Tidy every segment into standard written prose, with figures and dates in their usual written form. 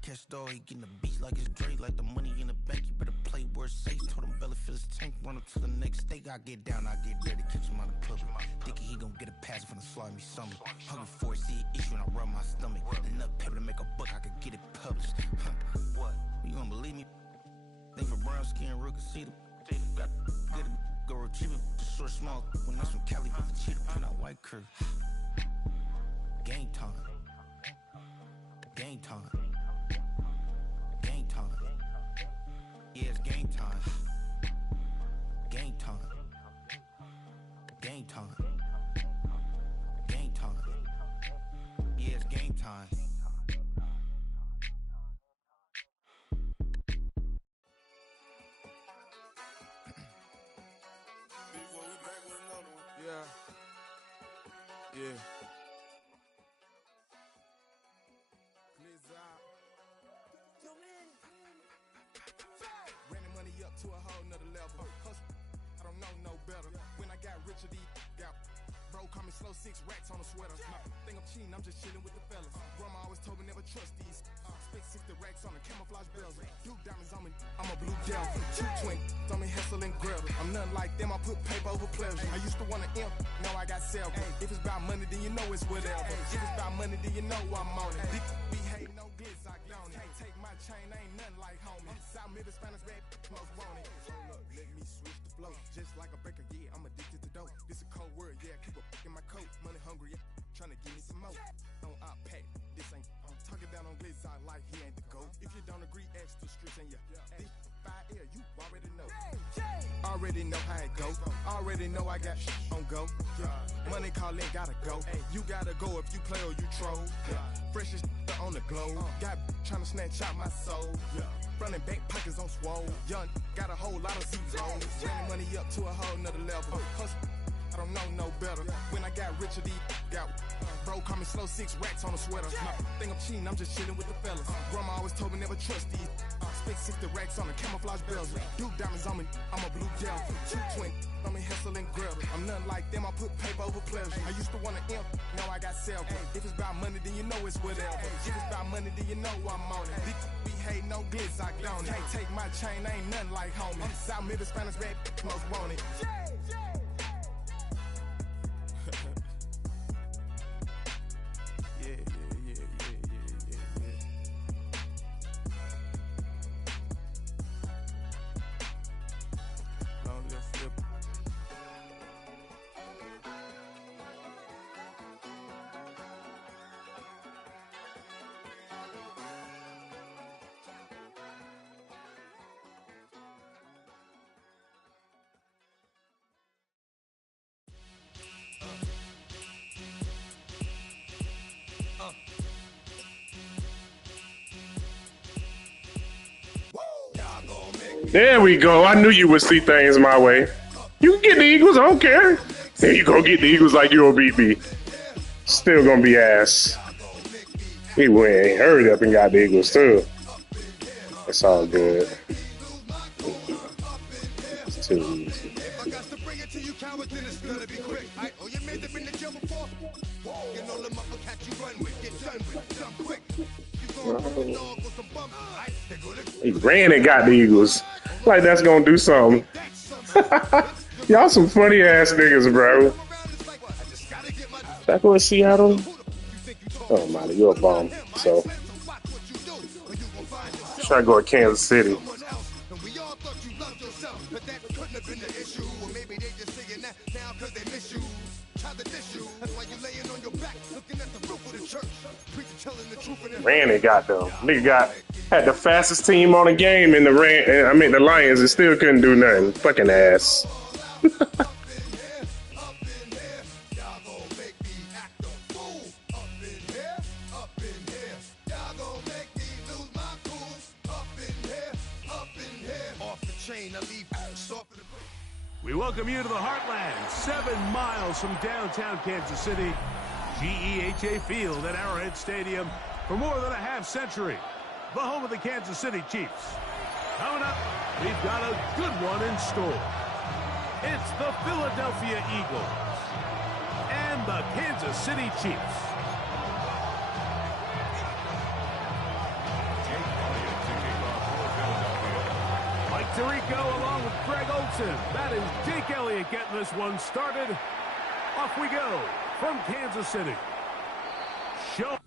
catch the dog, he getting the beats like it's Dre, like the money in the bank. You better play where it's safe. Told him Bella fill his tank, run up to the next state. I get down, I get dirty, catch him on the public. Thinking he gon' get a pass from the slimy summer. Hungry for it, see an issue and I rub my stomach. Enough paper to make a buck, I could get it published. What? You gonna believe me? Think for brown skin, real can see the got did it, go retrieve it, just short small. When that's from Cali, but the cheetah print out white curve. Game time. Game time. Game time. Yeah, it's game time. Game time. Game time. Game time. Yeah, it's game time. Yeah. Running money up to a whole nother level. Hustle, I don't know no better. When I got richer, these got bro call me slow 6 racks on a sweater. Think I'm cheating, I'm just chilling with the fellas. Grandma always told me never trust these. Spent 60 racks on a camouflage bells. Blue diamonds on me, I'm a blue devil. 220 on me, Hessel and Gretel. I'm nothing like them, I put paper over pleasure. I used to want to imp, now I got self. If it's about money, then you know it's whatever. If it's about money, then you know I'm on it. We hate no glitz, I don't. Can't take my chain, ain't nothing like homie. South Middle Spanish red, most want it. Hold up, let me switch the flow. Just like a baker, yeah, I'm addicted to dope. This a cold word, yeah, keep a in my coat. Money hungry, yeah, trying to give me some more. On our pack, this ain't. I'm talking down on glitz, I like he ain't the GOAT. If you don't agree, ask the streets and yeah. This fire air, you already know. Already know how it go. Already know I got on go. Money calling, gotta go. You gotta go if you play or you troll. Freshest on the globe. Got trying to snatch out my soul. Running back pockets on swole. Young, got a whole lot of zeros. Running money up to a whole nother level. Hustle, I don't know no better. When I got richer, these got bro call me slow 6 racks on a sweater. Think I'm cheating, I'm just chilling with the fellas. Grandma always told me never trust these. Spent 60 racks on a camouflage bells. Blue diamonds on me, I'm a blue devil. 220 on me, Hessel and Gretel. I'm nothing like them, I put paper over pleasure. I used to want to imp, now I got self. If it's about money, then you know it's whatever. If it's about money, then you know I'm on it. We hate no glitz, I don't. Can't take my chain, ain't nothing like homie. South Middle Spanish red, most want it. There we go. I knew you would see things my way. You can get the Eagles. I don't care. There you go. Get the Eagles like you will beat me. Still gonna be ass. He went. He hurried up and got the Eagles too. It's all good. It's too easy. He ran and got the Eagles. Like that's gonna do something. Y'all some funny ass niggas, bro. Should I go to Seattle? Oh man, you're a bum. So should I go to Kansas City? Ran and got them. Nigga had the fastest team on the game in the the Lions, and still couldn't do nothing. Fucking ass. We welcome you to the Heartland, 7 miles from downtown Kansas City, GEHA Field at Arrowhead Stadium for more than a half-century. The home of the Kansas City Chiefs. Coming up, we've got a good one in store. It's the Philadelphia Eagles and the Kansas City Chiefs. Tirico along with Greg Olson. That is Jake Elliott getting this one started. Off we go from Kansas City. Show.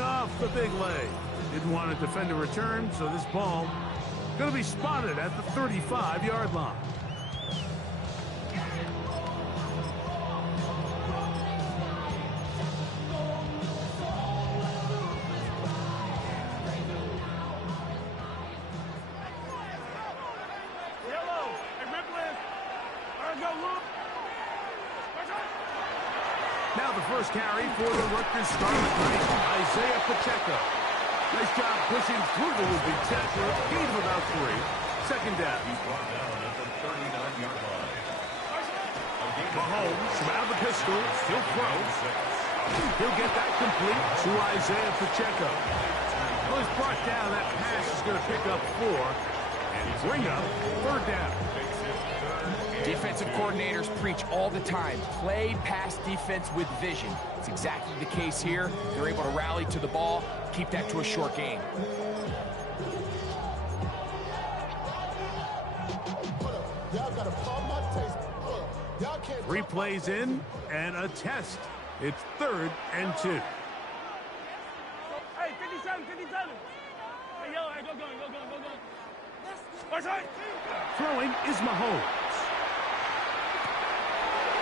Off the big leg. Didn't want to defend a return, so this ball going to be spotted at the 35-yard line. Now the first carry for the Rutgers Scarlet Knights, Isaiah Pacheco. Nice job pushing through the would-be tackler. Gain of about 3. Second down. He's brought down at the 39-yard line. Mahomes from out of the pistol. He'll throw. He'll get that complete to Isaiah Pacheco. Well, he's brought down. That pass is going to pick up 4 and bring up third down. Defensive coordinators preach all the time, play pass defense with vision. It's exactly the case here. They're able to rally to the ball, keep that to a short game. 3 plays in and a test. It's 3rd and 2. Hey, 57, 57. Hey, yo, hey, go. Throwing is Mahomes.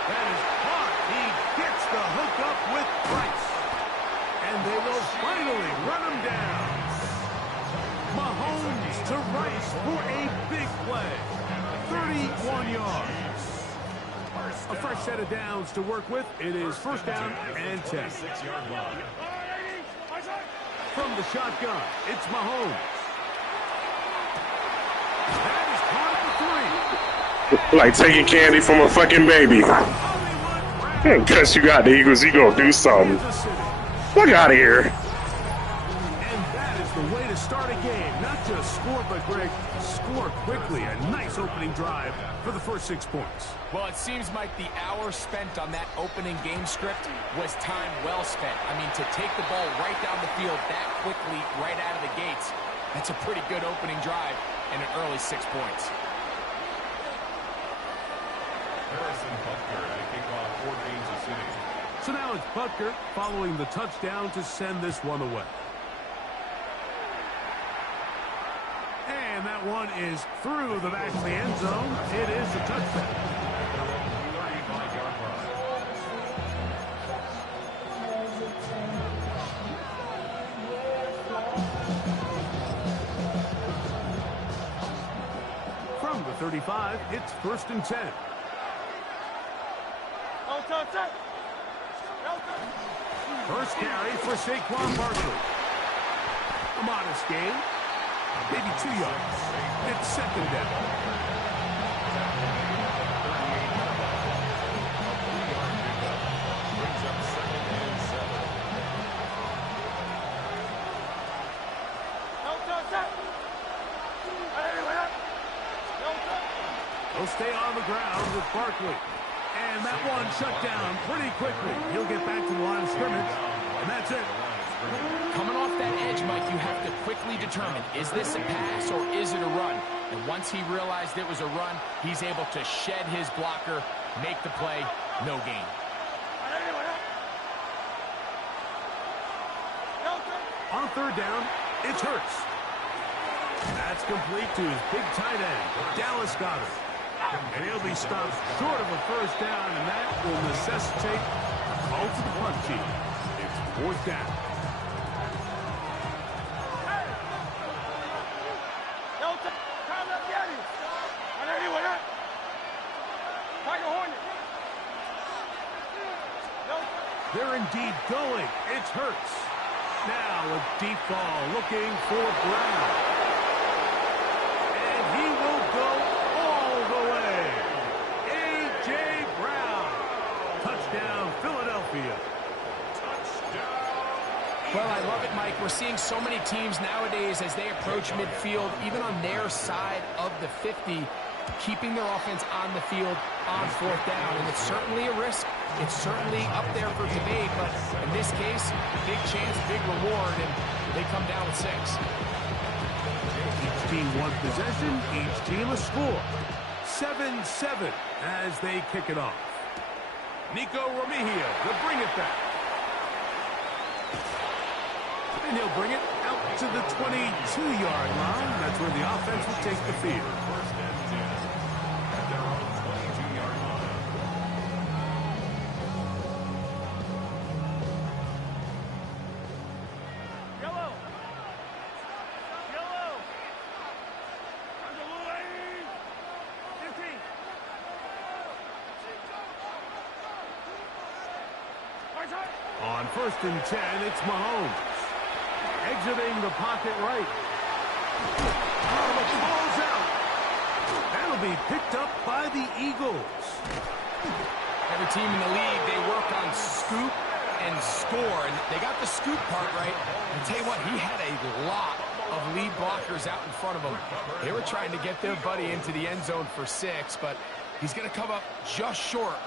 That is caught. He gets the hook up with Price. And they will finally run him down. Mahomes to Rice for a big play. 31 yards. A fresh set of downs to work with. It is first down and 10. 6-yard line. From the shotgun, it's Mahomes. That is caught for 3. Like taking candy from a fucking baby. Because you got the Eagles, you gonna do something. Fuck out of here. And that is the way to start a game. Not just score, but Greg, score quickly. A nice opening drive for the first 6 points. Well, it seems like the hour spent on that opening game script was time well spent. I mean, to take the ball right down the field that quickly, right out of the gates, that's a pretty good opening drive and an early 6 points. Harrison Butker to kick off for Kansas City. So now it's Butker following the touchdown to send this one away. And that one is through the back of the end zone. It is a touchdown. 35-yard line. From the 35, it's 1st and 10. First carry for Saquon Barkley. A modest gain. Maybe 2 yards. It's 2nd down. Brings up 2nd and 7. He'll stay on the ground with Barkley. And that one shut down pretty quickly. He'll get back to the line of scrimmage, and that's it. Coming off that edge, Mike, you have to quickly determine, is this a pass or is it a run? And once he realized it was a run, he's able to shed his blocker, make the play, no gain. On third down, it's Hurts. That's complete to his big tight end, Dallas Goedert. And he'll be stopped short of a first down, and that will necessitate a call to the punt team. It's fourth down. They're indeed going. It's Hurts. Now a deep ball looking for Brown. And he will go all the way. A.J. Brown. Touchdown, Philadelphia. Well, I love it, Mike. We're seeing so many teams nowadays as they approach midfield, even on their side of the 50, keeping their offense on the field on fourth down. And it's certainly a risk. It's certainly up there for debate, but in this case, big chance, big reward, and they come down with 6. Each team one possession, each team a score. 7-7 as they kick it off. Nico Remigio will bring it back. And he'll bring it out to the 22-yard line. That's where the offense will take the field. On 1st and 10, it's Mahomes. Exiting the pocket right. Oh, the ball's out. That'll be picked up by the Eagles. Every team in the league, they work on scoop and score, and they got the scoop part right. I'll tell you what, he had a lot of lead blockers out in front of him. They were trying to get their buddy into the end zone for 6, but he's going to come up just short.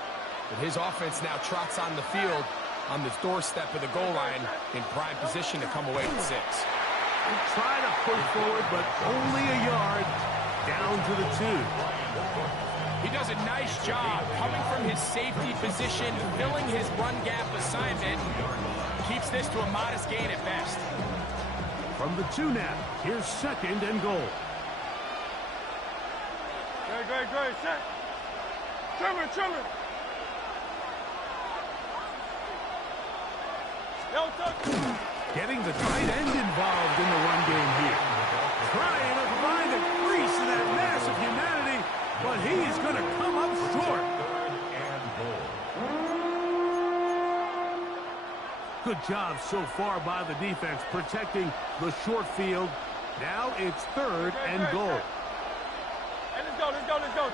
But his offense now trots on the field on the doorstep of the goal line in prime position to come away with 6. They try to push forward, but only a yard down to the 2. He does a nice job coming from his safety position, filling his run gap assignment. Keeps this to a modest gain at best. From the 2 now, here's 2nd and goal. Great. Set. Trimmer. Getting the tight end involved in the run game here. Trying to find a crease in that mass of humanity, but he's going to come up short. Good job so far by the defense protecting the short field. Now it's 3rd and goal. Hey, let's go.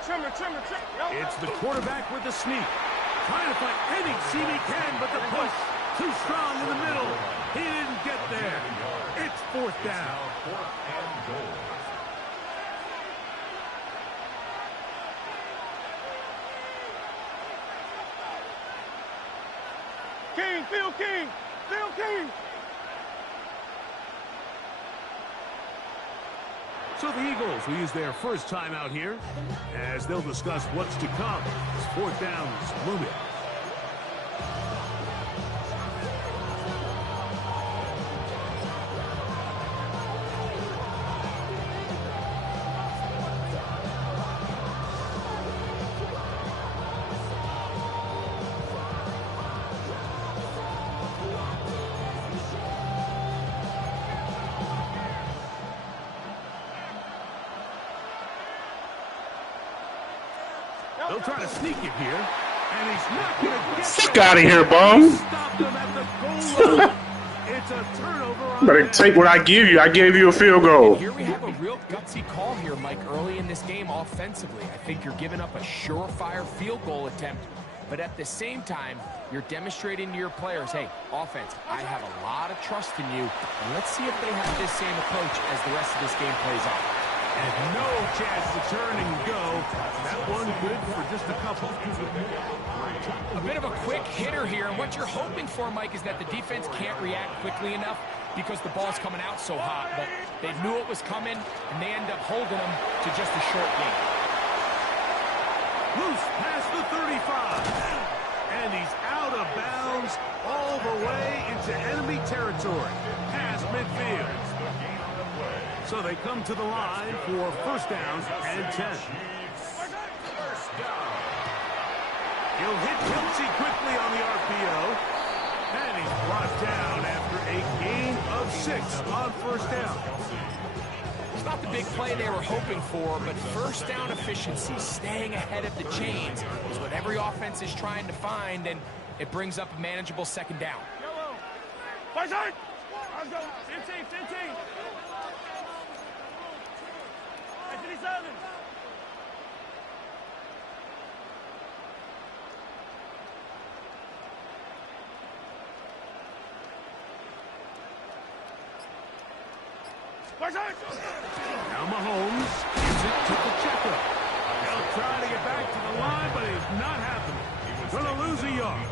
Trimmer. It's the quarterback with the sneak. Trying to find any seam he can, but the push too strong in the middle. He didn't get there. It's 4th down. Phil King. So the Eagles will use their first time out here as they'll discuss what's to come. As 4th down's looming. They'll try to sneak it here, and he's not going to get Fuck out of here, bum. Stopped him at the goal line. It's a turnover on Better take what I give you. I gave you a field goal. Here we have a real gutsy call here, Mike, early in this game offensively. I think you're giving up a surefire field goal attempt, but at the same time, you're demonstrating to your players, hey, offense, I have a lot of trust in you, and let's see if they have this same approach as the rest of this game plays out. And no chance to turn and go. That one good for just a couple. A bit of a quick hitter here. And what you're hoping for, Mike, is that the defense can't react quickly enough because the ball's coming out so hot. But they knew it was coming, and they end up holding them to just a short game. Loose past the 35. And he's out of bounds all the way into enemy territory. Past midfield. So they come to the line for first down and 10. He'll hit Kelsey quickly on the RPO. And he's brought down after a gain of 6 on first down. It's not the big play they were hoping for, but first down efficiency, staying ahead of the chains, is what every offense is trying to find, and it brings up a manageable second down. Let's go. 15, 15. 57. Now Mahomes gives it to Pacheco. They'll try to get back to the line, but it's not happening. Going to lose a yard.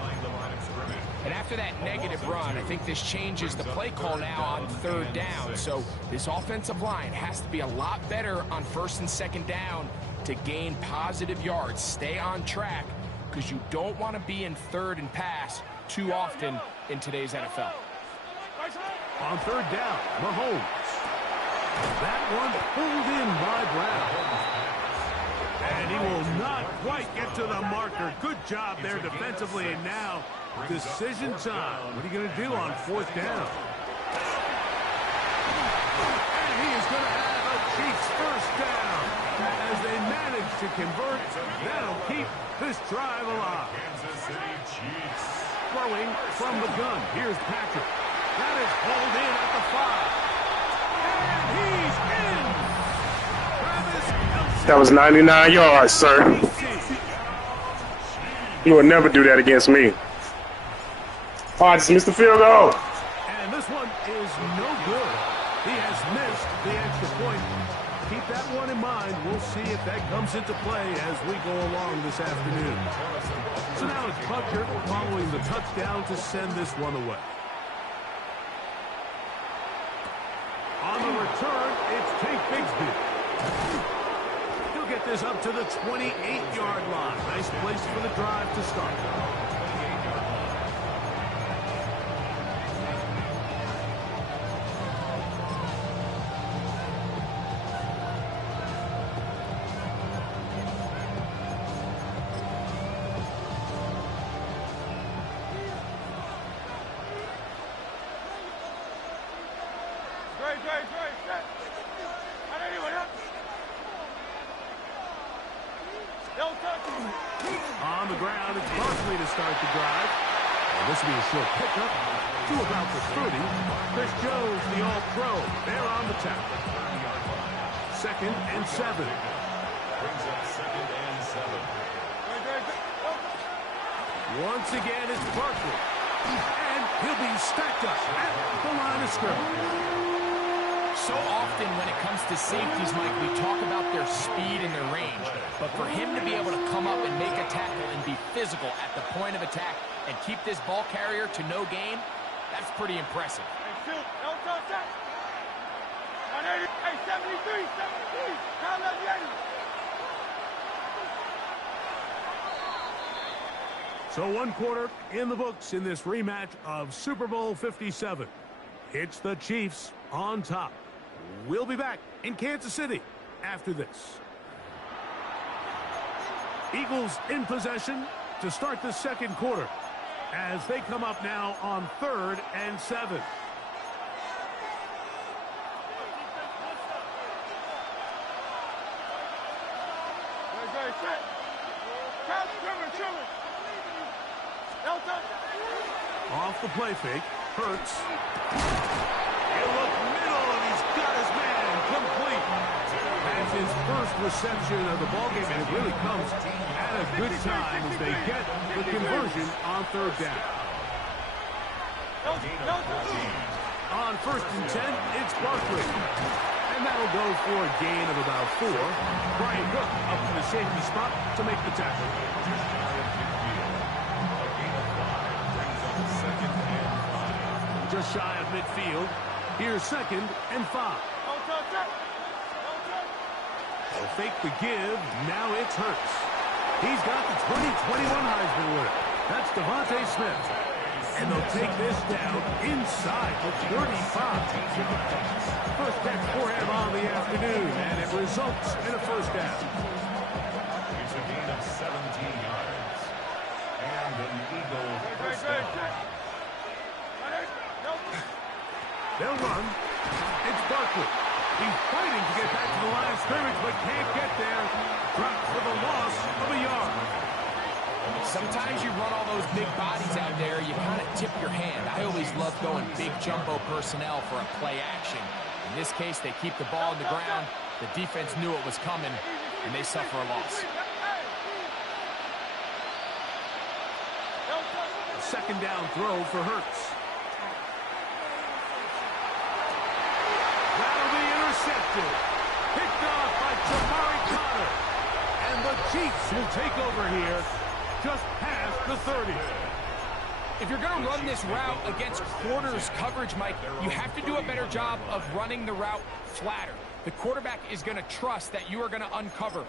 And after that negative run, I think this changes the play call now on third down. So this offensive line has to be a lot better on first and second down to gain positive yards. Stay on track, because you don't want to be in third and pass too often in today's NFL. On third down, Mahomes. That one pulled in by Brown. And he will not quite get to the marker. Good job there defensively. And now, decision time. What are you going to do on fourth down? And he is going to have a Chiefs first down. As they manage to convert, that'll keep this drive alive. Throwing from the gun. Here's Patrick. That is pulled in at the 5. And he's in. That was 99 yards, sir. You would never do that against me. Oh, I just missed the field goal. And this one is no good. He has missed the extra point. Keep that one in mind. We'll see if that comes into play as we go along this afternoon. So now it's Butker following the touchdown to send this one away. On the return, it's Tate Bigsby. He'll get this up to the 28-yard line. Nice place for the drive to start. On the ground, it's Barkley to start the drive. And this will be a short pickup to about the 30. Chris Jones, the all-pro, there on the tackle. 2nd and 7. Brings up 2nd and 7. Once again, it's Barkley. And he'll be stacked up at the line of scrimmage. So often when it comes to safeties, Mike, we talk about their speed and their range. But for him to be able to come up and make a tackle and be physical at the point of attack and keep this ball carrier to no gain, that's pretty impressive. Hey, 73. Count up the 80. So 1 quarter in the books in this rematch of Super Bowl 57. It's the Chiefs on top. We'll be back in Kansas City after this. Eagles in possession to start the 2nd quarter as they come up now on 3rd and 7. Off the play fake, Hurts. He'll look middle, and he's got his man complete. That's his first reception of the ballgame, and it really comes at a good time as they get the conversion on 3rd down. On 1st and 10, it's Barkley. And that'll go for a gain of about 4. Brian Cook up in the safety spot to make the tackle. Just shy of midfield. Here's 2nd and 5. They'll fake the give. Now it's Hurts. He's got the 2021 Heisman winner. That's Devontae Smith. And they'll take this down inside the 35. First catch for him on the afternoon, and it results in a first down. It's a gain of 17 yards. And an Eagle first down. They'll run. It's Barkley. He's fighting to get back to the line of scrimmage, but can't get there. Dropped for the loss of a yard. Sometimes you run all those big bodies out there, you kind of tip your hand. I always love going big jumbo personnel for a play action. In this case, they keep the ball on the ground. The defense knew it was coming, and they suffer a loss. A 2nd down throw for Hurts. That'll be intercepted. Picked off by Jamari Connor. And the Chiefs will take over here just past the 30. If you're going to run this route against quarters coverage, Mike, you have to do a better job of running the route flatter. The quarterback is going to trust that you are going to uncover.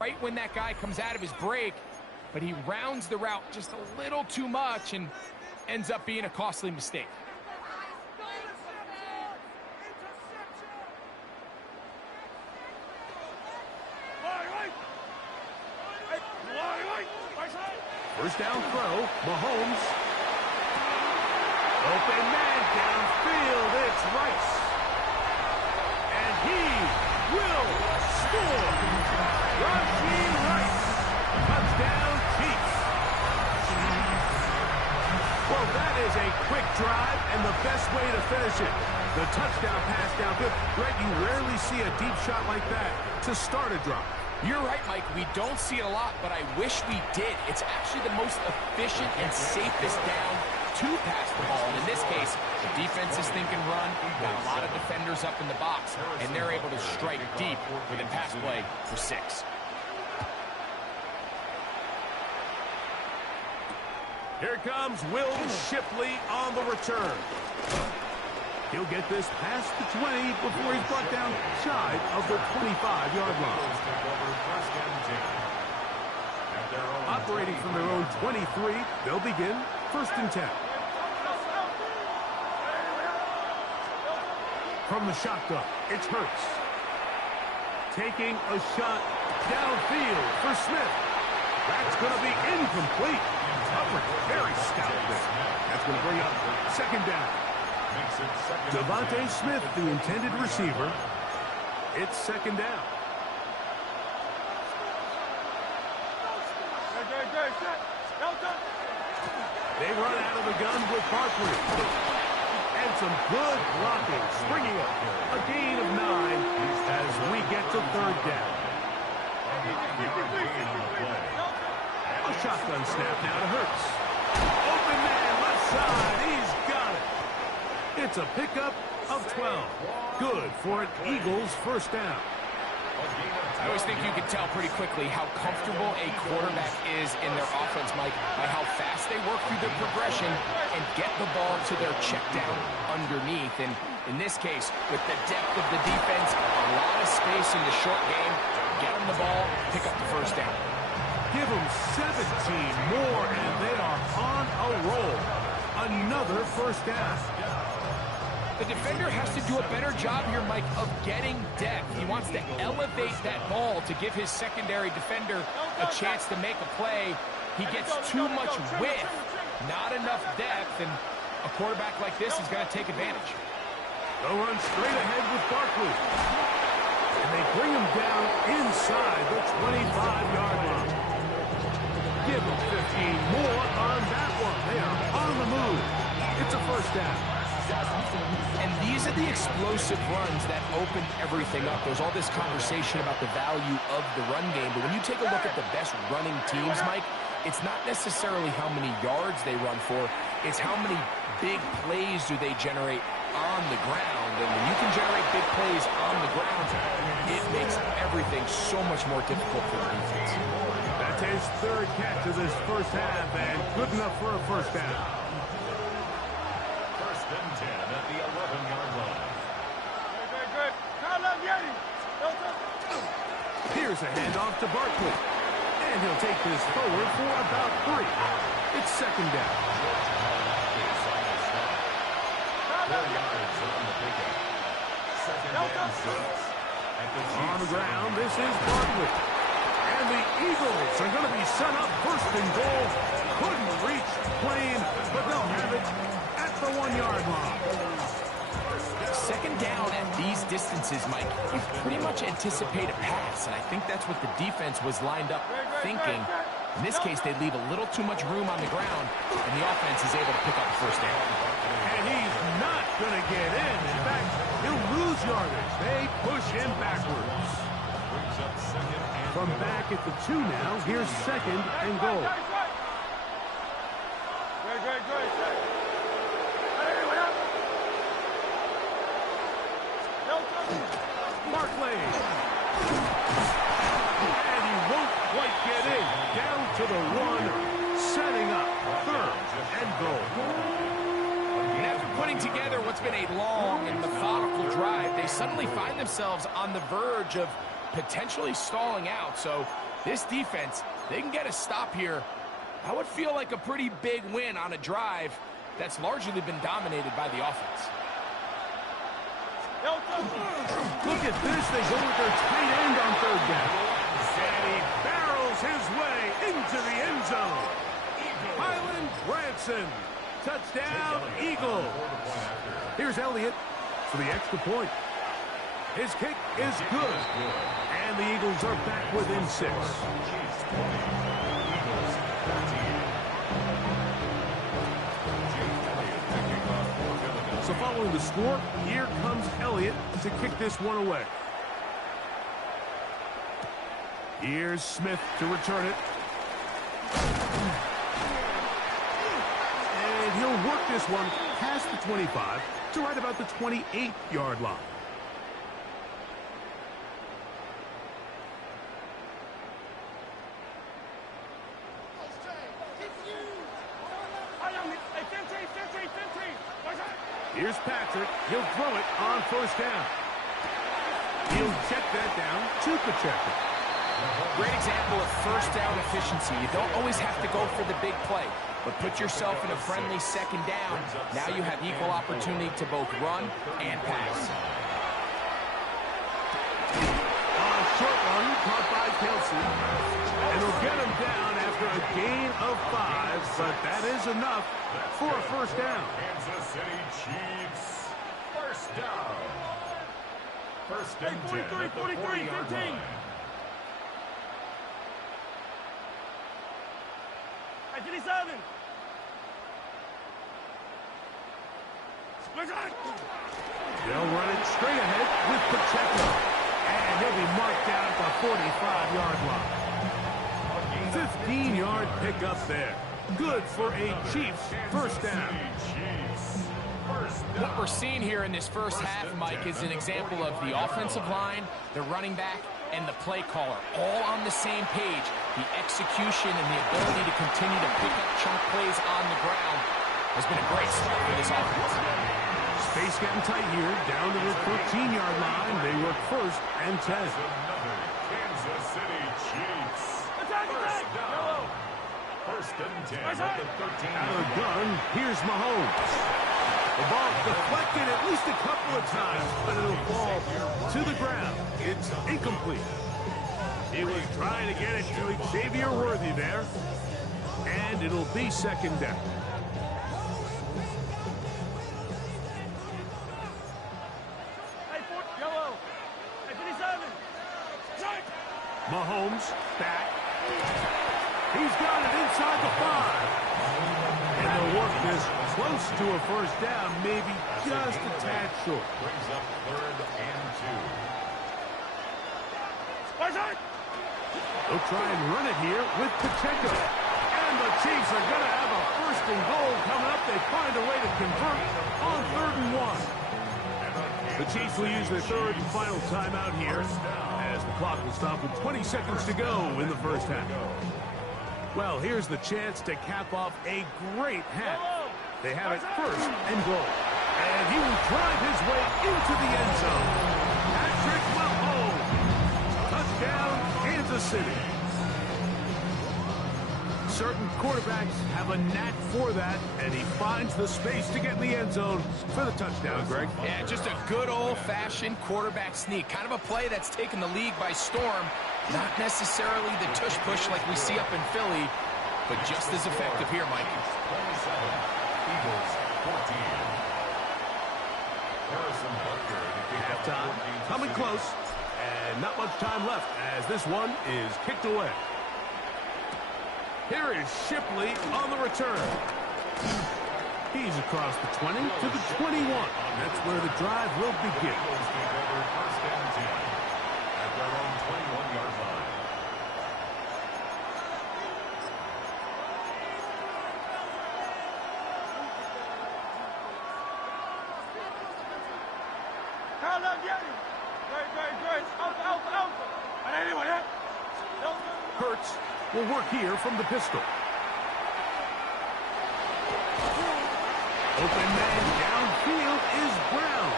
Right when that guy comes out of his break, but he rounds the route just a little too much and ends up being a costly mistake. First down throw, Mahomes. Open man downfield, it's Rice. And he will score. Rashee Rice. Touchdown, Chiefs. Well, that is a quick drive and the best way to finish it. The touchdown pass down good. Brett, you rarely see a deep shot like that to start a drive. You're right, Mike. We don't see it a lot, but I wish we did. It's actually the most efficient and safest down to pass the ball. And in this case, the defense is thinking run. Got a lot of defenders up in the box, and they're able to strike deep with a pass play for 6. Here comes Will Shipley on the return. He'll get this past the 20 before he's brought down shy of the 25-yard line. Operating from their own 23, they'll begin 1st and 10. From the shotgun, it's Hurts. Taking a shot downfield for Smith. That's going to be incomplete. Coverage very stout there. That's going to bring up 2nd down. Devontae Smith, the intended receiver. It's 2nd down. They run out of the gun with Barkley. And some good blocking. Springing up. A gain of 9 as we get to 3rd down. A shotgun snap now to Hurts. Open man, left side. He's got it. It's a pickup of 12. Good for an Eagles 1st down. I always think you can tell pretty quickly how comfortable a quarterback is in their offense, Mike, by how fast they work through their progression and get the ball to their check down underneath. And in this case, with the depth of the defense, a lot of space in the short game, get them the ball, pick up the 1st down. Give them 17 more, and they are on a roll. Another 1st down. The defender has to do a better job here, Mike, of getting depth. He wants to elevate that ball to give his secondary defender a chance to make a play. He gets too much width, not enough depth, and a quarterback like this is going to take advantage. They'll run straight ahead with Barkley. And they bring him down inside the 25-yard line. Give them 15 more on that one. They are on the move. It's a 1st down. And these are the explosive runs that open everything up. There's all this conversation about the value of the run game, but when you take a look at the best running teams, Mike, it's not necessarily how many yards they run for, it's how many big plays do they generate on the ground. And when you can generate big plays on the ground, it makes everything so much more difficult for the defense. That's his third catch of this first half, and good enough for a first down. First and 10 at the 11-yard line. Good. Here's a handoff to Barkley. And he'll take this forward for about 3. It's second down. 4 yards on the pickup. Second and 6. On the ground, this is Barkley. And the Eagles are going to be set up first and goal. Couldn't reach the plane, but they'll have it at the 1-yard line. Second down at these distances, Mike, you pretty much anticipate a pass, and I think that's what the defense was lined up thinking. In this case, they leave a little too much room on the ground, and the offense is able to pick up the first down. And he's not going to get in. In fact, he'll lose yardage. They push him backwards. From back at the 2 now, here's second and goal. Good. Barkley. And he won't quite get in. Down to the 1, setting up third and goal. And after putting together what's been a long and methodical drive, they suddenly find themselves on the verge of potentially stalling out. So this defense, they can get a stop here. That would feel like a pretty big win on a drive that's largely been dominated by the offense. Look at this. They go with their tight end on third down. And he barrels his way into the end zone. Highland Branson. Touchdown, Eagles. Here's Elliott for the extra point. His kick is good. And the Eagles are back within 6. So following the score, here comes Elliott to kick this one away. Here's Smith to return it. And he'll work this one past the 25 to right about the 28-yard line. Here's Patrick. He'll throw it on first down. He'll check that down to Pacheco. Great example of first down efficiency. You don't always have to go for the big play, but put yourself in a friendly second down. Now you have equal opportunity to both run and pass. On a short one, caught by Kelsey. And he'll get him down after a gain of 5, but that is enough for a first down. Kansas City Chiefs. First down. First and 10 at the 40-yard line. They'll run it straight ahead with Pacheco. And he'll be marked down at the 45-yard line. 15-yard pickup there. Good for a Chiefs first down. What we're seeing here in this first half, Mike, is an example of the offensive line, the running back, and the play caller all on the same page. The execution and the ability to continue to pick up chunk plays on the ground has been a great start for this offense. Space getting tight here, down to the 13-yard line. They work first and 10. Kansas City Chiefs. First down. First and 10 at the 13. Out of the gun, here's Mahomes. The ball deflected at least a couple of times, but it'll fall to the ground. It's incomplete. He was trying to get it to Xavier Worthy there, and it'll be second down. Mahomes back. He's got it inside the 5. And they'll work this close to a first down, maybe just a tad short. Brings up third and 2. They'll try and run it here with Pacheco. find a way to convert on 3rd and 1. The Chiefs will use their 3rd and final timeout here as the clock will stop with 20 seconds to go in the first half. Well, here's the chance to cap off a great half. They have it 1st and goal. And he will drive his way into the end zone. Patrick Mahomes. Touchdown, Kansas City. Certain quarterbacks have a knack for that, and he finds the space to get in the end zone for the touchdown, Greg. Yeah, just a good old-fashioned quarterback sneak. Kind of a play that's taken the league by storm. Not necessarily the tush-push like we see up in Philly, but just as effective here, Mike. 27, Eagles 14. Halftime coming close, and not much time left as this one is kicked away. Here is Shipley on the return. He's across the 20 to the 21. That's where the drive will begin. First and 10 at their own 21-yard line. Hurts will work here from the pistol. Open man downfield is Brown.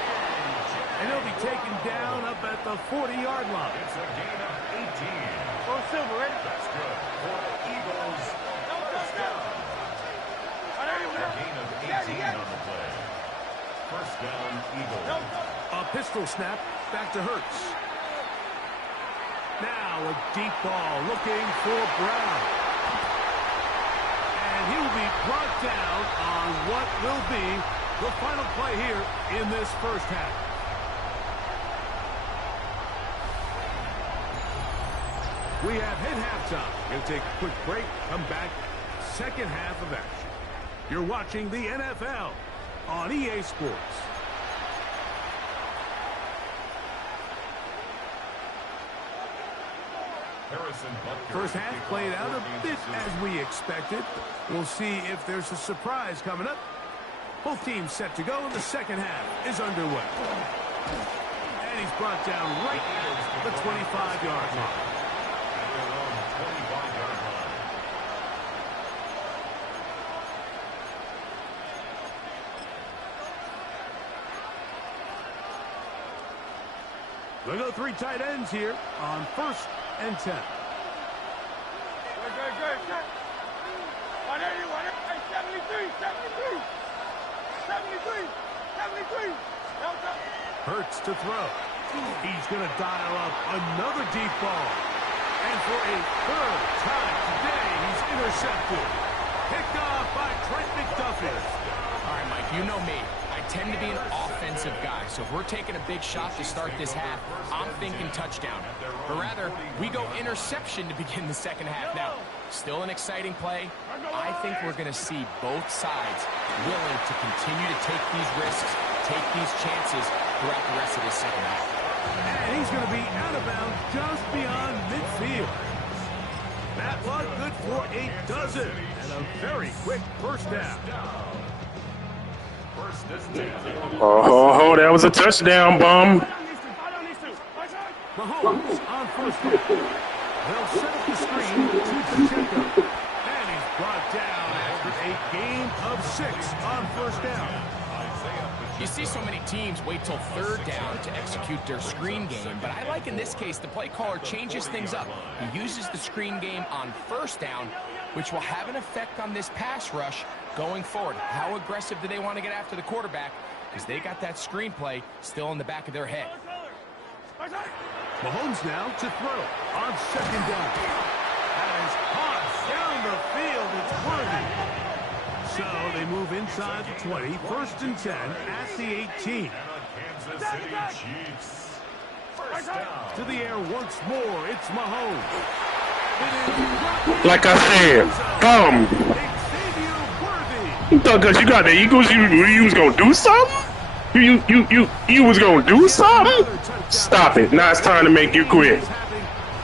And he'll be taken down up at the 40-yard line. It's a gain of 18. Go Silver, ready? That's good for the Eagles. First down. A gain of 18 on the play. First down, Eagles. A pistol snap back to Hurts. Now a deep ball looking for Brown. And he will be brought down on what will be the final play here in this first half. We have hit halftime. Going to take a quick break, come back, second half of action. You're watching the NFL on EA Sports. First half played out a bit as we expected. We'll see if there's a surprise coming up. Both teams set to go, and the second half is underway. And he's brought down right at the 25-yard line. We'll go 3 tight ends here on 1st and 10. Good. 73. Hurts to throw. He's going to dial up another deep ball. And for a 3rd time today, he's intercepted. Picked off by Trent McDuffie. All right, Mike, you know me. I tend to be an offensive guy, so if we're taking a big shot to start this half, I'm thinking touchdown. But rather, we go interception to begin the second half. Now, still an exciting play. I think we're going to see both sides willing to continue to take these risks, take these chances throughout the rest of this second half. And he's going to be out of bounds just beyond midfield. That one good for a dozen and a very quick first down. Oh, that was a touchdown, bum. Mahomes on first down. They'll set up the screen to Pacheco. And he's brought down after a gain of 6 on first down. You see so many teams wait till 3rd down to execute their screen game, but I like in this case the play caller changes things up. He uses the screen game on 1st down, which will have an effect on this pass rush going forward. How aggressive do they want to get after the quarterback? Because they got that screen play still in the back of their head. Mahomes now to throw on 2nd down. That is caught down the field. It's worthy. So they move inside the 20, 1st and 10 at the 18. Kansas City Chiefs. First down. To the air once more. It's Mahomes. Like I said, bum. You thought because you got the Eagles, you was gonna do something? You was gonna do something? Stop it! Now it's time to make you quit.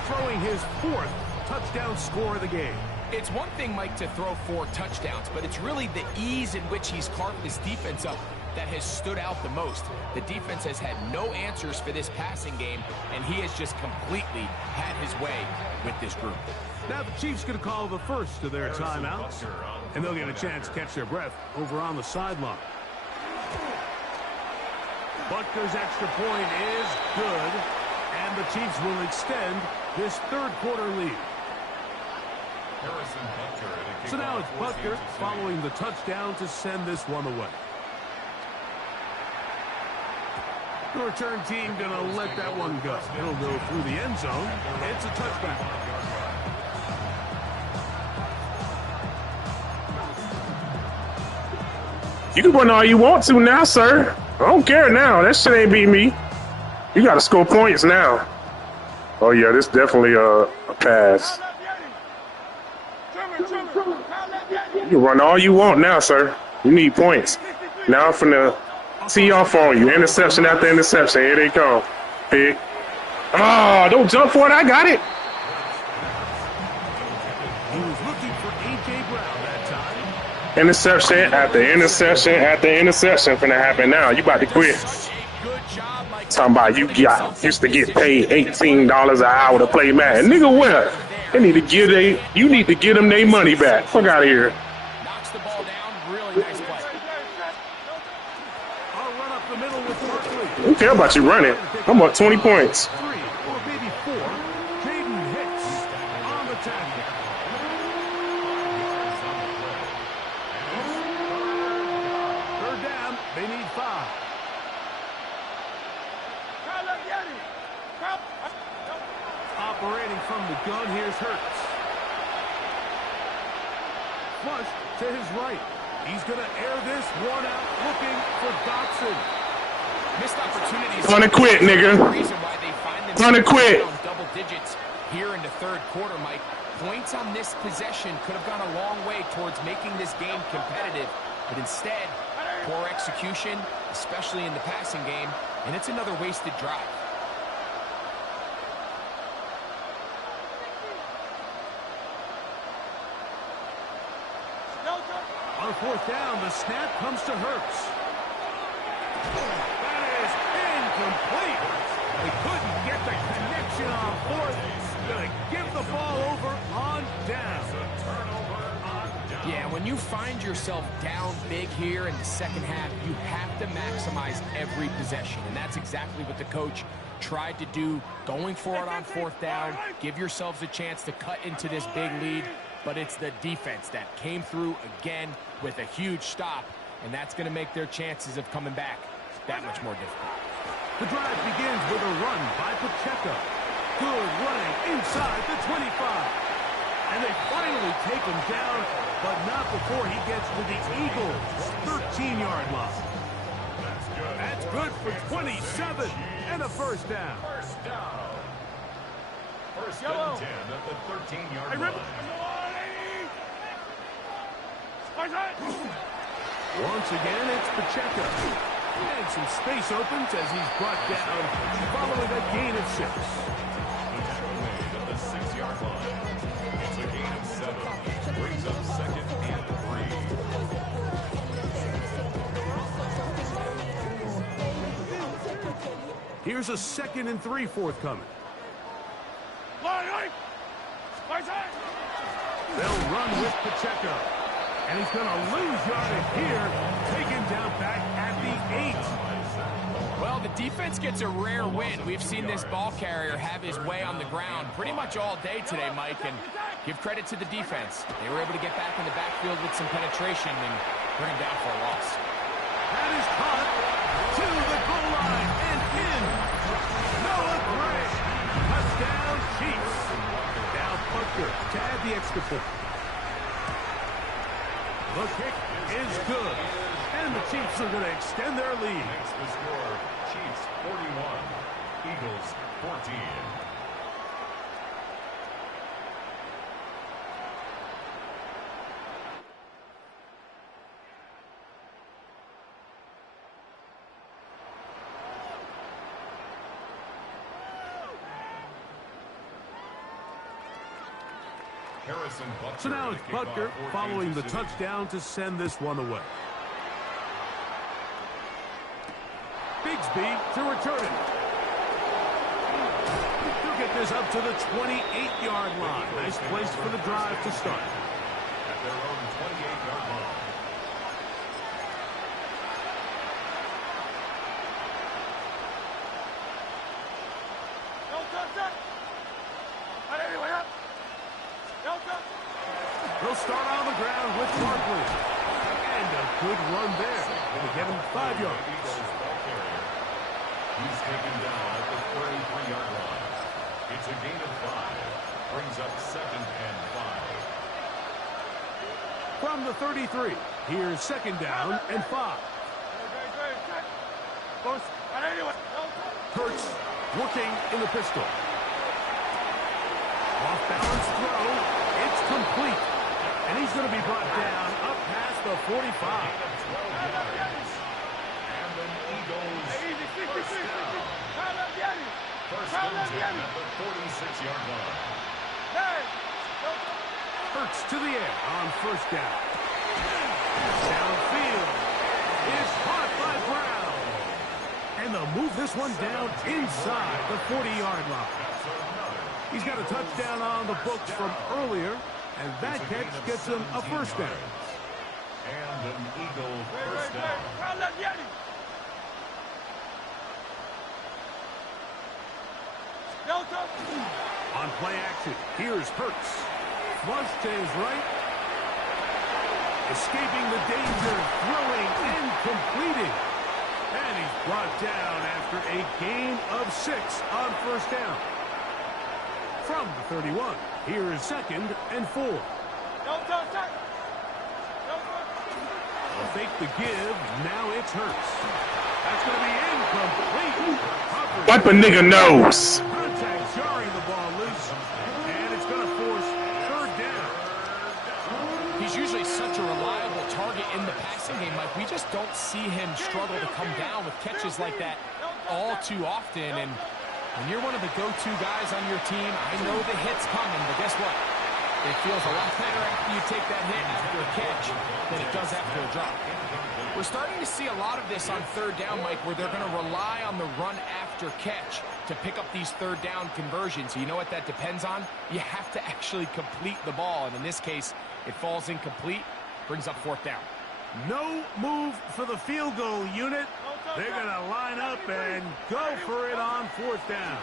Throwing his 4th touchdown score of the game. It's one thing, Mike. like to throw 4 touchdowns, but it's really the ease in which he's carved this defense up that has stood out the most. The defense has had no answers for this passing game, and he has just completely had his way with this group. Now the Chiefs going to call the first of their timeouts, and they'll get a chance to catch their breath over on the sideline. Butker's extra point is good, and the Chiefs will extend this third-quarter lead. So now it's Butker following the touchdown to send this one away. The return team going to let that one go. It'll go through the end zone. It's a touchback. You can run all you want to now, sir. I don't care now. That shit ain't beat me. You got to score points now. Oh, yeah, this definitely a pass. You can run all you want now, sir. You need points. Now I'm finna tee off on you. Interception after interception. Here they come. Pick. Oh, don't jump for it. I got it. He was looking for A.J. Brown that time. Interception after interception after interception finna happen now. You about to quit. Talking about you used to get paid $18 an hour to play Madden. Nigga, where? They need to give you need to give them their money back. Fuck out of here. Knocks the ball down. Really nice play. I'll run up the middle with Barkley. I don't care about you running. I'm up 20 points. 3 or maybe 4. Jaden Hicks on the tackle. Third down. They need 5. Operating from the gun, here's Hurts. Flush to his right. He's going to air this one out, looking for Dotson. Missed opportunities. Gonna quit, nigga. Reason why they find Gonna quit. on double digits here in the third quarter, Mike. Points on this possession could have gone a long way towards making this game competitive, but instead, poor execution, especially in the passing game, and it's another wasted drive. On fourth down, the snap comes to Hurts. That is incomplete. They couldn't get the connection on fourth. Going to give the ball over on down. Yeah, when you find yourself down big here in the second half, you have to maximize every possession. And that's exactly what the coach tried to do, going for it on fourth down. Give yourselves a chance to cut into this big lead. But it's the defense that came through again with a huge stop, and that's going to make their chances of coming back that much more difficult. The drive begins with a run by Pacheco. Good running inside the 25. And they finally take him down, but not before he gets to the Eagles' 13-yard line. That's good for 27 and a first down. First and 10 at the 13-yard line. Once again, it's Pacheco. And some space opens as he's brought down following a gain of 6. At the 6-yard line. It's a gain of 7. Brings up second and 3. Here's a 2nd and 3 forthcoming. They'll run with Pacheco. And he's going to lose yardage here, taken down back at the 8. Well, the defense gets a rare win. We've seen this ball carrier have his way on the ground pretty much all day today, Mike, and give credit to the defense. They were able to get back in the backfield with some penetration and bring him down for a loss. That is caught to the goal line and in. Noah Gray. Touchdown, Chiefs. Now Butker to add the extra point. The kick is good. And the Chiefs are going to extend their lead. Makes the score Chiefs 41, Eagles 14. So now it's Butker following the touchdown to send this one away. Bigsby to return it. He'll get this up to the 28-yard line. Nice place for the drive to start. At their own 28-yard line. He'll start on the ground with Barkley. And a good run there to get him 5 yards. He's taken down at the 33-yard line. It's a gain of 5. Brings up 2nd and 5. From the 33, here's 2nd down and 5. Hurts looking in the pistol. Off balance throw. It's complete. And he's going to be brought down up past the 45. And the Eagles first down. First and 10 at the 46-yard line. Hurts to the air on 1st down. Downfield is caught by Brown. And they'll move this one down inside the 40-yard line. He's got a touchdown on the books from earlier, and that catch gets him a 1st down. And an Eagle first down. On play action, here's Hurts. Flush to his right. Escaping the danger, throwing and completing. And he's brought down after a gain of 6 on 1st down. From the 31, here is 2nd and 4. They'll fake the give. Now it's Hurts. That's going to be incomplete. Wipe a nigga nose. Contact jarring the ball loose. And it's going to force 3rd down. He's usually such a reliable target in the passing game, Mike. We just don't see him struggle to come down with catches like that all too often. And when you're one of the go-to guys on your team, I know the hit's coming, but guess what? It feels a lot better after you take that hit after a catch than it does after a drop. We're starting to see a lot of this on 3rd down, Mike, where they're going to rely on the run after catch to pick up these 3rd down conversions. You know what that depends on? You have to actually complete the ball, and in this case, it falls incomplete, brings up 4th down. No move for the field goal unit. They're going to line up and go for it on 4th down.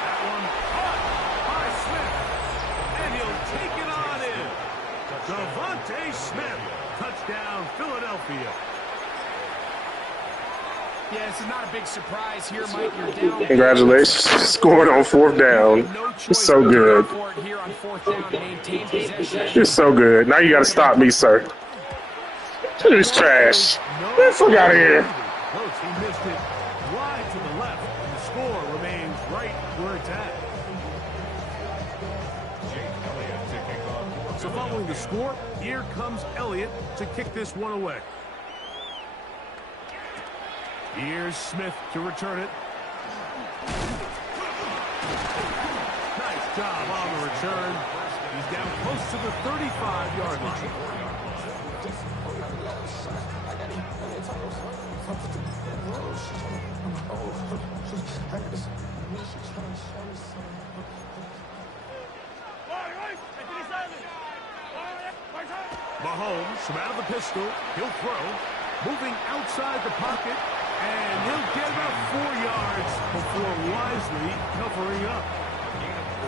That one caught by Smith. And he'll take it on in. Devontae Smith. Touchdown, Philadelphia. Yeah, this is not a big surprise here, Mike. You're down. Congratulations. Scored on 4th down. It's so good. It's so good. Now you got to stop me, sir. It's trash. Get the fuck out of here. He missed it wide to the left, and the score remains right where it's at. So following the score, here comes Elliott to kick this one away. Here's Smith to return it. Nice job on the return. He's down close to the 35-yard line. Mahomes from out of the pistol. He'll throw. Moving outside the pocket. And he'll get about 4 yards before wisely covering up.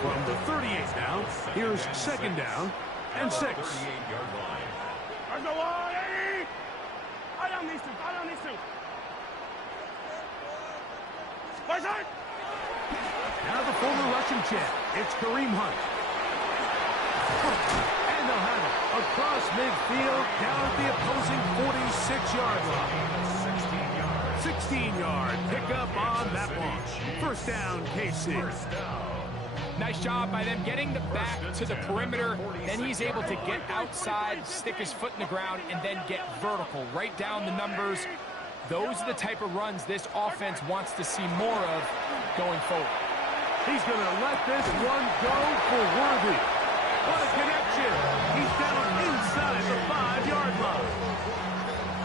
From the 38 now, here's 2nd down and 6. I down these two. Now the former Russian champ, it's Kareem Hunt. And they'll have it across midfield down at the opposing 46-yard line. 16-yard pickup on that launch. 1st down, KC. Nice job by them getting the back to the perimeter. Then he's able to get outside, stick his foot in the ground, and then get vertical. Right down the numbers. Those are the type of runs this offense wants to see more of going forward. He's going to let this one go for Worthy. What a connection. He's down inside the 5-yard line.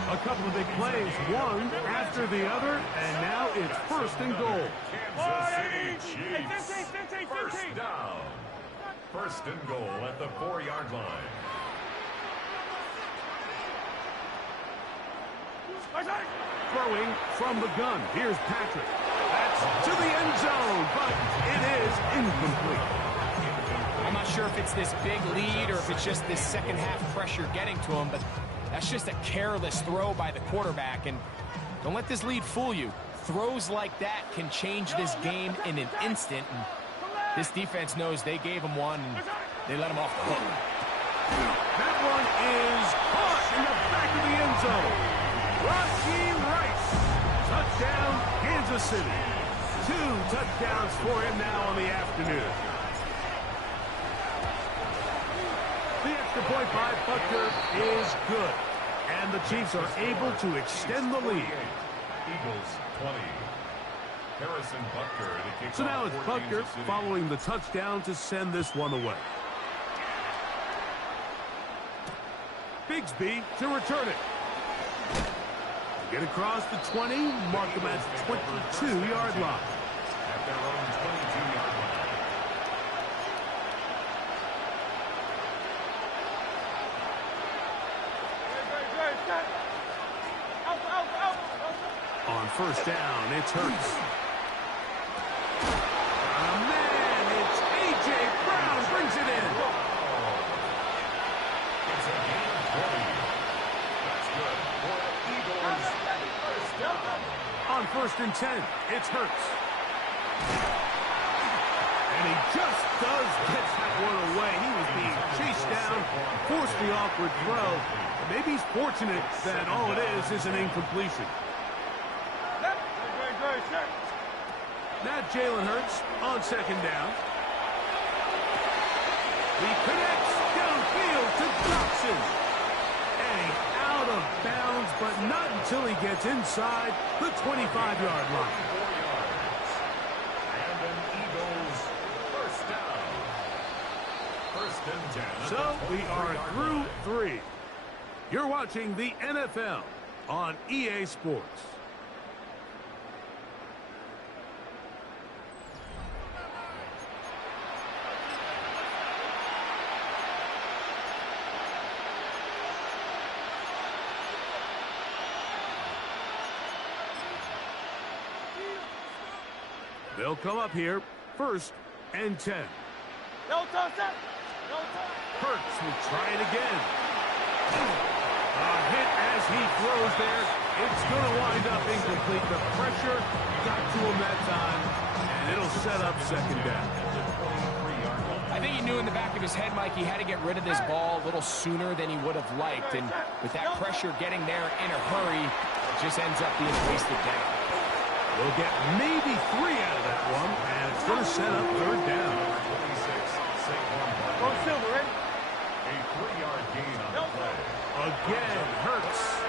A couple of big plays, one after the other, and now it's first and goal. Kansas City Chiefs. First down. First and goal at the 4-yard line. Throwing from the gun. Here's Patrick. That's to the end zone, but it is incomplete. I'm not sure if it's this big lead or if it's just this second half pressure getting to him, but that's just a careless throw by the quarterback. And don't let this lead fool you. Throws like that can change this game in an instant. And this defense knows they gave him one, and they let him off the hook. That one is caught in the back of the end zone. Rashee Rice, touchdown, Kansas City. 2 touchdowns for him now on the afternoon. The extra point by Butker is good, and the Chiefs are able to extend the lead. Eagles 20. Harrison Butker to kick So now off it's for Butker Kansas City. following the touchdown to send this one away. Bigsby to return it. Get across the 20, mark them at the 22-yard line. At their own 22-yard line. On first down, it's Hurts. Man, it's A.J. Brown brings it in. It's a gain of 20. That's good for the Eagles. First down. On first and 10, it's Hurts. And he just does get that one away. He was being chased down, forced the awkward throw. Maybe he's fortunate that all it is an incompletion. Now Jalen Hurts on second down. He connects downfield to Dobson. And he's out of bounds, but not until he gets inside the 25-yard line. 4 yards. And an Eagles first down. First and 10. at So the we are 23-yard through line. 3. You're watching the NFL on EA Sports. They'll come up here, first and 10. Hurts will try it again. A hit as he throws there. It's going to wind up incomplete. The pressure got to him that time, and it'll set up second down. I think he knew in the back of his head, Mike, he had to get rid of this ball a little sooner than he would have liked. And with that pressure getting there in a hurry, it just ends up being wasted down. We'll get maybe 3 out of that one, and it's going to set up third down. Go Silver, ready? A 3-yard gain on the play. Again, Hurts.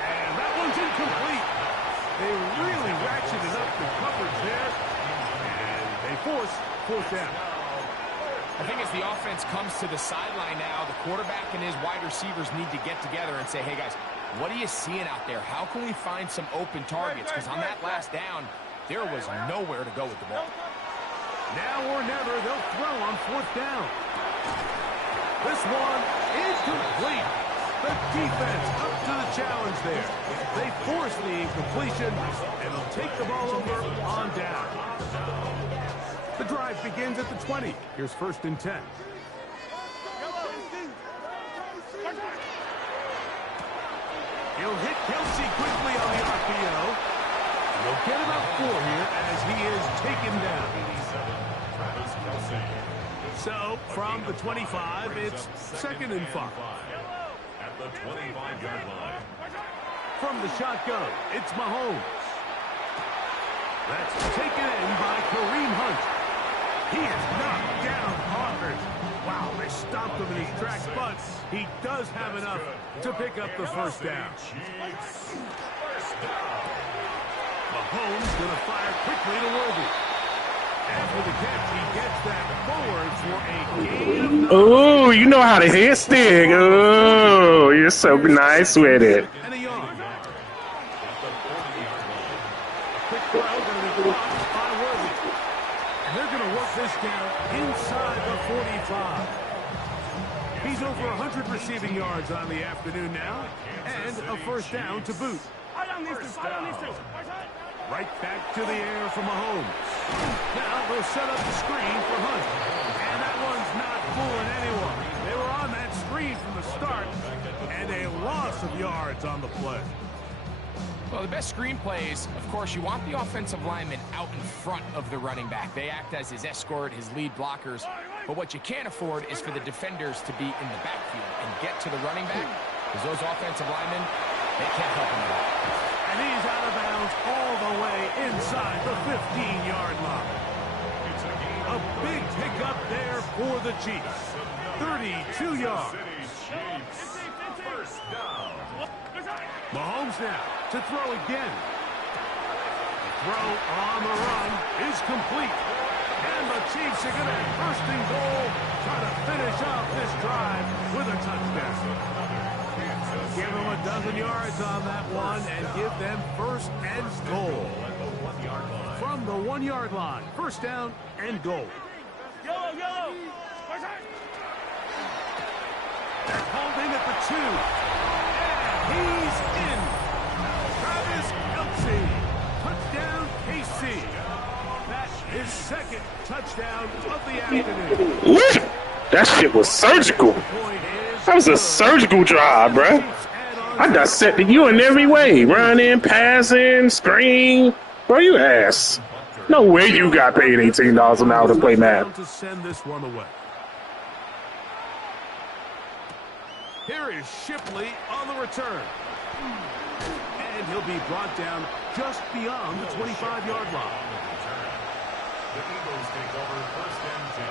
And that one's incomplete. They really ratcheted up the coverage there, and they force fourth down. I think as the offense comes to the sideline now, the quarterback and his wide receivers need to get together and say, hey, guys, what are you seeing out there? How can we find some open targets? Because on that last down, there was nowhere to go with the ball. Now or never, they'll throw on fourth down. This one is complete. The defense up to the challenge there. They force the incompletion, and they'll take the ball over on down. The drive begins at the 20. Here's first and 10. He'll hit Kelsey quickly on the RPO. He'll get about 4 here as he is taken down. Travis Kelsey. So, from the 25, it's second and 5. At the 25-yard line. From the shotgun, it's Mahomes. That's taken in by Kareem Hunt. He is knocked down hard. Wow, they stopped him in his tracks, but he does have enough to pick up the first down. Chiefs. First down. Mahomes going to fire quickly to Worthy. After the catch, he gets that forward for a gain of 9. Oh, you know how to hit stick. Oh, you're so nice with it. And a yard. A quick throw going to be blocked by Worthy. And they're going to work this down inside the 45. He's over 100 receiving yards on the afternoon now, and a first down to boot. Right back to the air for Mahomes. Now they'll set up the screen for Hunt. And that one's not fooling anyone. They were on that screen from the start, and a loss of yards on the play. Well, the best screen plays, of course, you want the offensive lineman out in front of the running back. They act as his escort, his lead blockers. But what you can't afford is for the defenders to be in the backfield and get to the running back, because those offensive linemen, they can't help him at all. And he's out of bounds all the way inside the 15-yard line. A big pickup there for the Chiefs. 32 yards. First down. Mahomes now to throw again. Throw on the run is complete. And the Chiefs are going to have first and goal, try to finish off this drive with a touchdown. Give them a dozen yards on that one and give them first and goal. From the 1-yard line, first down and goal. Yellow. They're holding at the 2. And he's in. Travis Kelce. Touchdown, KC. That's his second touchdown of the afternoon. Woo! That shit was surgical. That was a surgical drive, bruh. I dissected you in every way. Running, passing, screen. Bro, you ass. No way you got paid $18 an hour to play math. To send this one away. Here is Shipley on the return. And he'll be brought down just beyond the 25-yard line. The Eagles take over first and 10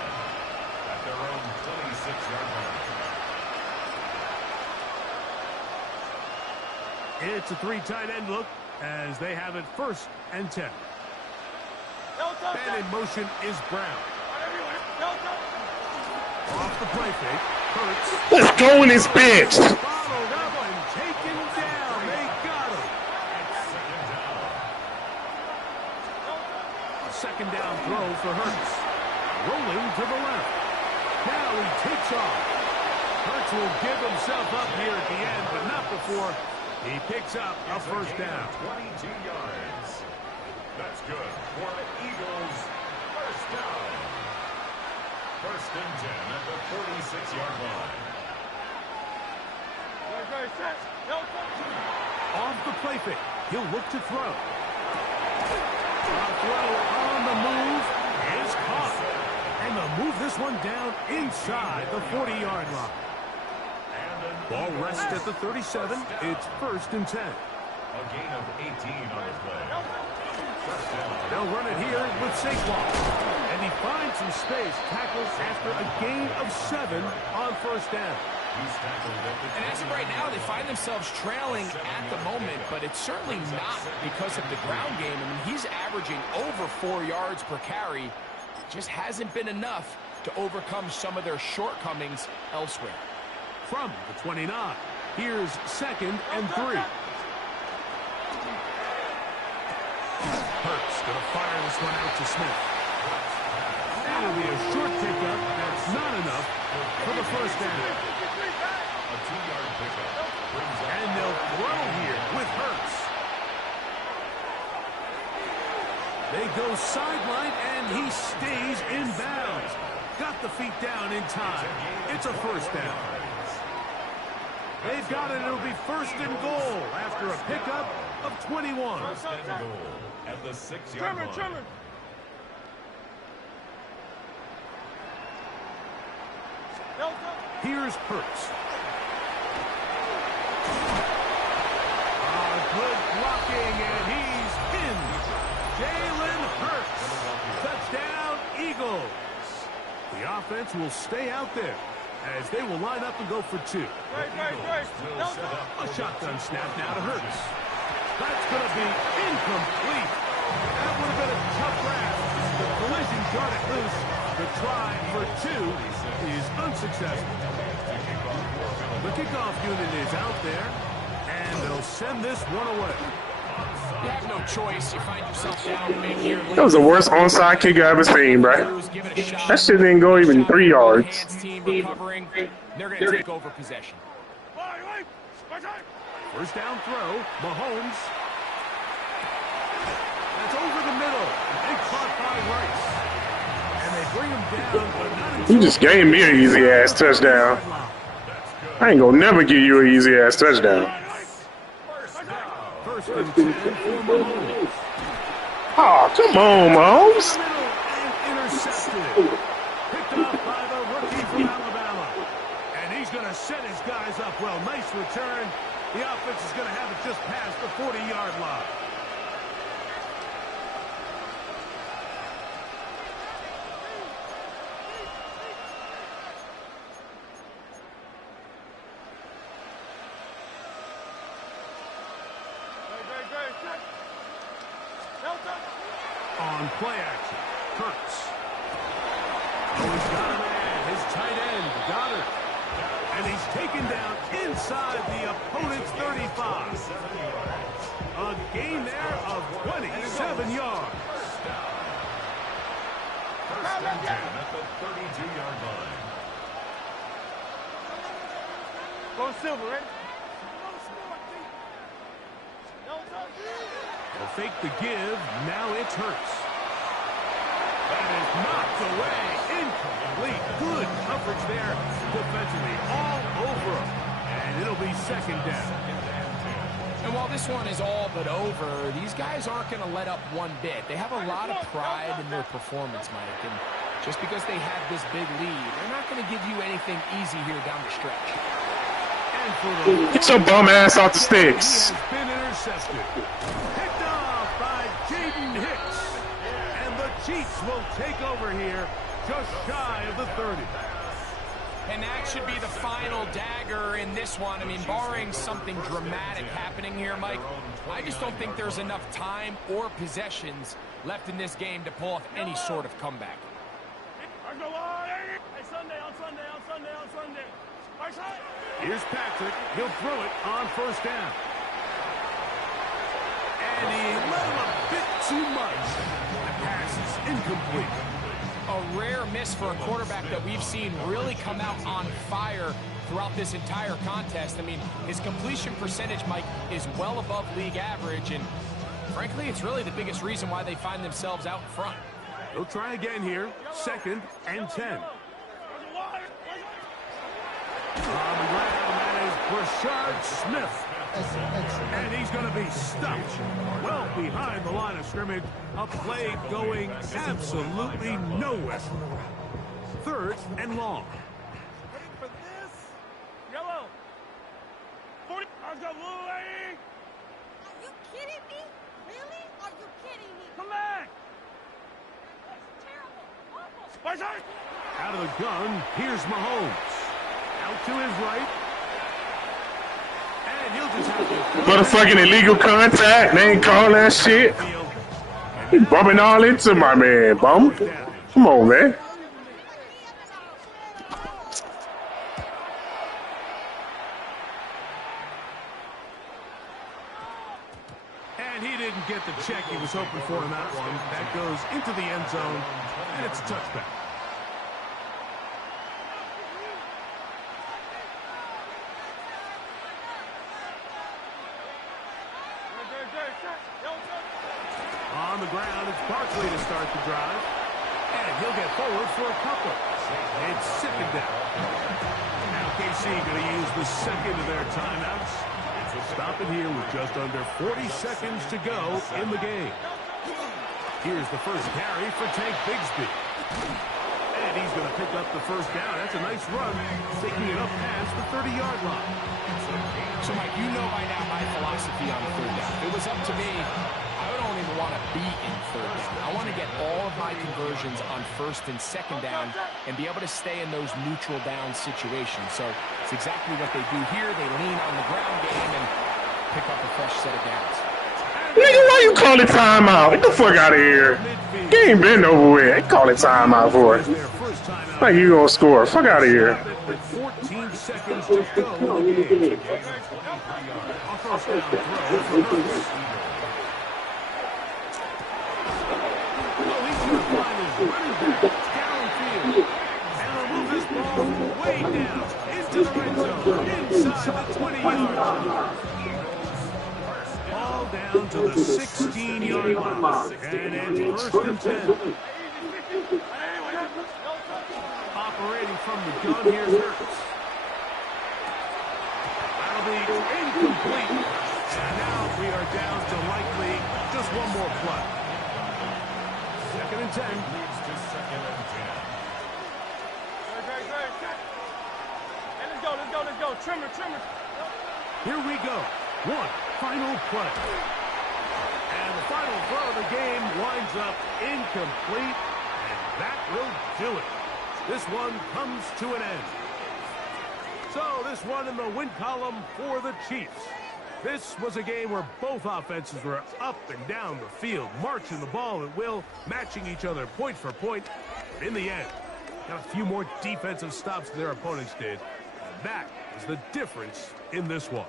at their own 26-yard line. It's a 3 tight end look as they have it first and 10. And in motion is Brown. Off the play fake. Hurts. Let's go in this bitch. Followed up and taken down. They got him. A second down throw for Hurts. Rolling to the left. Now he takes off. Hurts will give himself up here at the end, but not before he picks up a first down. 22 yards. That's good for the Eagles. First down. First and 10 at the 46-yard line. Off the play fake. He'll look to throw. A throw on the move is caught. And they'll move this one down inside the 40-yard line. Ball rests at the 37. It's first and 10. A gain of 18 on the play. First down. They'll run it here with Saquon. And he finds some space, tackles after a gain of 7 on first down. He's tackled at the And as of right now, they find themselves trailing at the moment, but it's certainly not because of the ground game. I mean, he's averaging over 4 yards per carry. Just hasn't been enough to overcome some of their shortcomings elsewhere. From the 29, here's second and 3. Hurts going to fire this one out to Smith. That'll be a short pickup. That's not enough for the first down. A 2-yard pickup. And they'll throw here with Hurts. They go sideline, and he stays in bounds. Got the feet down in time. It's a first down. They've got it. It'll be first and goal after a pickup of 21. First and goal at the 6-yard line. Here's Hurts. Good blocking, and he's in. Jalen Hurts. Touchdown, Eagles. The offense will stay out there as they will line up and go for 2. A shotgun snap now to Hurts. That's going to be incomplete. That would have been a tough grab. The collision got it loose. The try for 2 is unsuccessful. The kickoff unit is out there, and they'll send this one away. You have no choice. You find yourself down big here. That was the worst onside kick I ever seen, bro. That shit didn't go even 3 yards. Team recovering. They're going to take over possession. First down throw, Mahomes. That's over the middle. They caught by Rice. And they bring him down, but not until... You just gave me an easy-ass touchdown. I ain't gonna never give you an easy-ass touchdown. First and 10 for Mahomes. Oh, come on, Mahomes. And intercepted. Picked off by the rookie from Alabama. And he's going to set his guys up well. Nice return. The offense is going to have it just past the 40-yard line. On play action, Hurts. Oh, he's got a man. His tight end, Goddard. And he's taken down inside the opponent's 35. A gain there of 27 yards. First and 10 at the 32-yard line. Go Silver, ready? They'll fake the give. Now it's Hurts. That is knocked away. Incomplete. Good coverage there defensively. All over him. And it'll be second down. And while this one is all but over, these guys aren't going to let up one bit. They have a lot of pride in their performance, Mike. And just because they have this big lead, they're not going to give you anything easy here down the stretch. And for the Get your bum ass off the sticks. He has been intercepted. Picked off by Jaden Hicks. And the Chiefs will take over here just shy of the 30. And that should be the final dagger in this one. I mean, barring something dramatic happening here, Mike, I just don't think there's enough time or possessions left in this game to pull off any sort of comeback. Here's Patrick. He'll throw it on first down. And he let him a bit too much. The pass is incomplete. A rare miss for a quarterback that we've seen really come out on fire throughout this entire contest. I mean, his completion percentage, Mike, is well above league average, and frankly, it's really the biggest reason why they find themselves out in front. They'll try again here. Second and 10. On the ground, that is Brashard Smith. And he's going to be stuffed well behind the line of scrimmage. A play going absolutely nowhere. Third and long. Ready for this? Yellow. 40. Let's go, blue lady. Are you kidding me? Really? Are you kidding me? Come back. That's terrible. Awful. Right side. Out of the gun, here's Mahomes. Out to his right. And he'll just have to... Motherfucking illegal contact. They ain't calling that shit. He bumping all into my man, bum. Come on, man. And he didn't get the check he was hoping for in that one. That goes into the end zone, and it's a touchback. On the ground, it's Barkley to start the drive. And he'll get forward for a couple. It's second down. Now KC going to use the second of their timeouts. Stop it here with just under 40 seconds to go in the game. Here's the first carry for Tank Bigsby. And he's going to pick up the first down. That's a nice run, taking it up past the 30-yard line. So, Mike, you know by now my philosophy on third down. If it was up to me, I don't even want to be in third down. I want to get all of my conversions on first and second down and be able to stay in those neutral down situations. So it's exactly what they do here. They lean on the ground game and pick up a fresh set of downs. why you call it timeout? Get the fuck out of here. Game been over with. They call it timeout for it. Like you gonna score. Fuck out of here. 14 seconds to go in the game. A first down throw for Hurts. He's going to find his running back downfield. And they'll move this ball way down into the red zone, inside the 20-yard line. Ball down to the 16-yard line. And it's first and 10. Operating from the gun, here's Hurts. That'll be incomplete. And now we are down to likely just one more play. Second and 10. Leads to second and 10. Hey, let's go. Trimmer. Here we go. One final play. And the final throw of the game winds up incomplete. And that will do it. This one comes to an end. So this one in the win column for the Chiefs. This was a game where both offenses were up and down the field, marching the ball at will, matching each other point for point. In the end, got a few more defensive stops than their opponents did. And that is the difference in this one.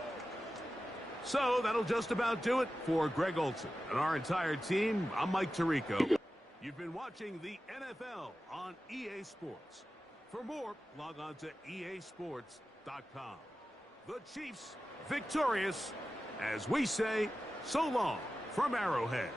So that'll just about do it for Greg Olson and our entire team. I'm Mike Tirico. You've been watching the NFL on EA Sports. For more, log on to easports.com. The Chiefs victorious, as we say, so long from Arrowhead.